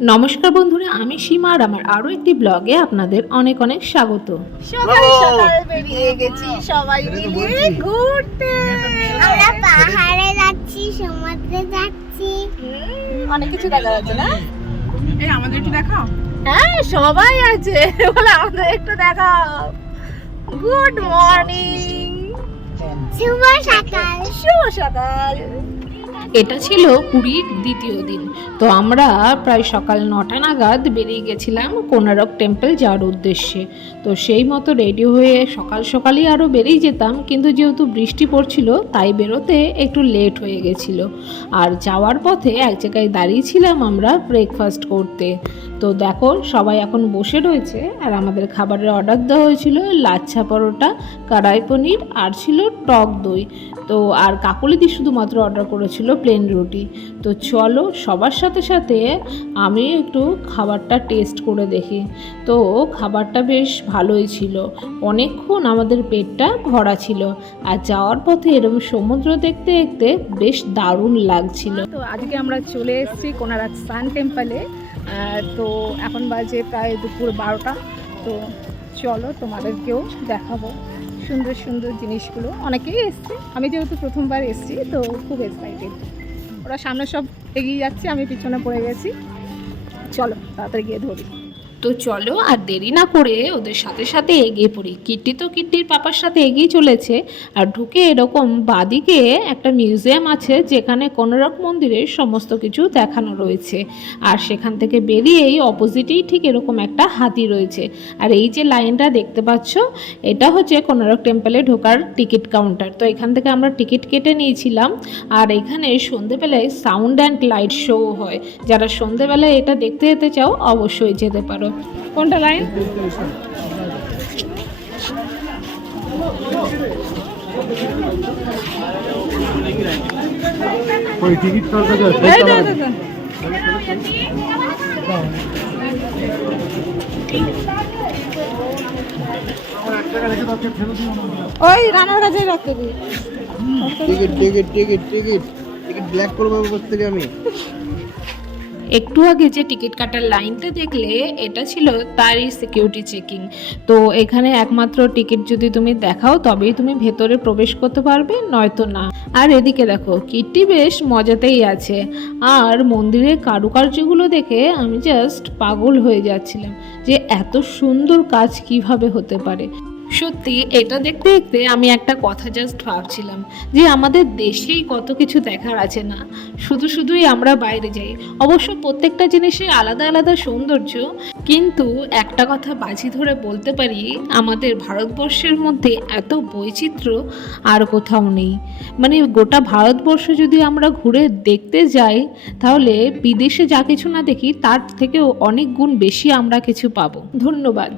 নমস্কার বন্ধুরা আমি সীমা আর আমার আরও একটি ব্লগে আপনাদের অনেক অনেক স্বাগত। সকাল সকাল বেরিয়ে গেছি সবাই মিলে ঘুরতে। আমরা পাহাড়ে যাচ্ছি সমুদ্রে যাচ্ছি। অনেক কিছু দেখা যাচ্ছে না? এই আমাদের একটু দেখাও। হ্যাঁ সবাই আছে। বলে আমাদের একটু দেখাও। গুড মর্নিং শুভ সকাল। শুভ সকাল। এটা ছিল পুরীর দ্বিতীয় দিন। তো আমরা প্রায় সকাল নটা নাগাদ বেরিয়ে গেছিলাম কোনারক টেম্পল যাওয়ার উদ্দেশ্যে। তো সেই মতো রেডি হয়ে সকাল সকালই আরও বেরিয়ে যেতাম, কিন্তু যেহেতু বৃষ্টি পড়ছিল, তাই বেরোতে একটু লেট হয়ে গেছিল। আর যাওয়ার পথে এক জায়গায় দাঁড়িয়েছিলাম আমরা ব্রেকফাস্ট করতে। তো দেখো, সবাই এখন বসে রয়েছে, আর আমাদের খাবারের অর্ডার দেওয়া হয়েছিল লাচ্ছা পরোটা, কড়াই পনির, আর ছিল টক দই। তো আর কাকলিদি শুধুমাত্র অর্ডার করেছিল প্লেন রুটি তো চলো, সবার সাথে সাথে আমি একটু খাবারটা টেস্ট করে দেখি। তো খাবারটা বেশ ভালোই ছিল। অনেকক্ষণ আমাদের পেটটা ভরা ছিল। আর যাওয়ার পথে এরকম সমুদ্র দেখতে দেখতে বেশ দারুণ লাগছিল। তো আজকে আমরা চলে এসেছি কোনারক সান টেম্পলে। তো এখন বাজে প্রায় দুপুর বারোটা। তো চলো তোমাদেরকেও দেখাবো। সুন্দর সুন্দর জিনিসগুলো অনেকেই এসছে। আমি যেহেতু প্রথমবার এসছি, তো খুব এক্সাইটেড ওরা সামনে সব এগিয়ে যাচ্ছে, আমি পিছনে পড়ে গেছি। চলো, তাড়াতাড়ি গিয়ে ধরি। তো চলো আর দেরি না করে ওদের সাথে সাথে এগিয়ে পড়ি। কিট্টি তো কিট্টির পাপার সাথে এগিয়ে চলেছে আর ঢুকে এরকম বাদিকে একটা মিউজিয়াম আছে যেখানে কোনরক মন্দিরের সমস্ত কিছু দেখানো রয়েছে। আর সেখান থেকে বেরিয়েই অপোজিটেই ঠিক এরকম একটা হাতি রয়েছে। আর এই যে লাইনটা দেখতে পাচ্ছ, এটা হচ্ছে কোনরক টেম্পলে ঢোকার টিকিট কাউন্টার। তো এখান থেকে আমরা টিকিট কেটে নিয়েছিলাম আর এখানে সন্ধেবেলায় সাউন্ড অ্যান্ড লাইট শো হয়। যারা সন্ধেবেলায় এটা দেখতে যেতে চাও, অবশ্যই যেতে পারো। কোনটা লাইন? ওই টিকিট। ওই রানার কাছেই রাখতে দিই। Ticket ticket ticket ticket. Ticket black করব বস থেকে আমি? একটু আগে যে টিকিট কাটার লাইনটা দেখলে, এটা ছিল তারই সিকিউরিটি চেকিং তো এখানে একমাত্র টিকিট যদি তুমি দেখাও, তবেই তুমি ভেতরে প্রবেশ করতে পারবে, নয়তো না। আর এদিকে দেখো, কিটটি বেশ মজাতেই আছে। আর মন্দিরের কারুকার্যগুলো দেখে আমি জাস্ট পাগল হয়ে যাচ্ছিলাম যে এত সুন্দর কাজ কীভাবে হতে পারে। সত্যি এটা দেখতে দেখতে আমি একটা কথা জাস্ট ভাবছিলাম যে আমাদের দেশেই কত কিছু দেখার আছে না। শুধু শুধুই আমরা বাইরে যাই। অবশ্য প্রত্যেকটা জিনিসের আলাদা আলাদা সৌন্দর্য, কিন্তু একটা কথা বাজি ধরে বলতে পারি, আমাদের ভারতবর্ষের মধ্যে এত বৈচিত্র্য আর কোথাও নেই। মানে গোটা ভারতবর্ষ যদি আমরা ঘুরে দেখতে যাই, তাহলে বিদেশে যা কিছু না দেখি, তার থেকেও অনেক গুণ বেশি আমরা কিছু পাবো। ধন্যবাদ।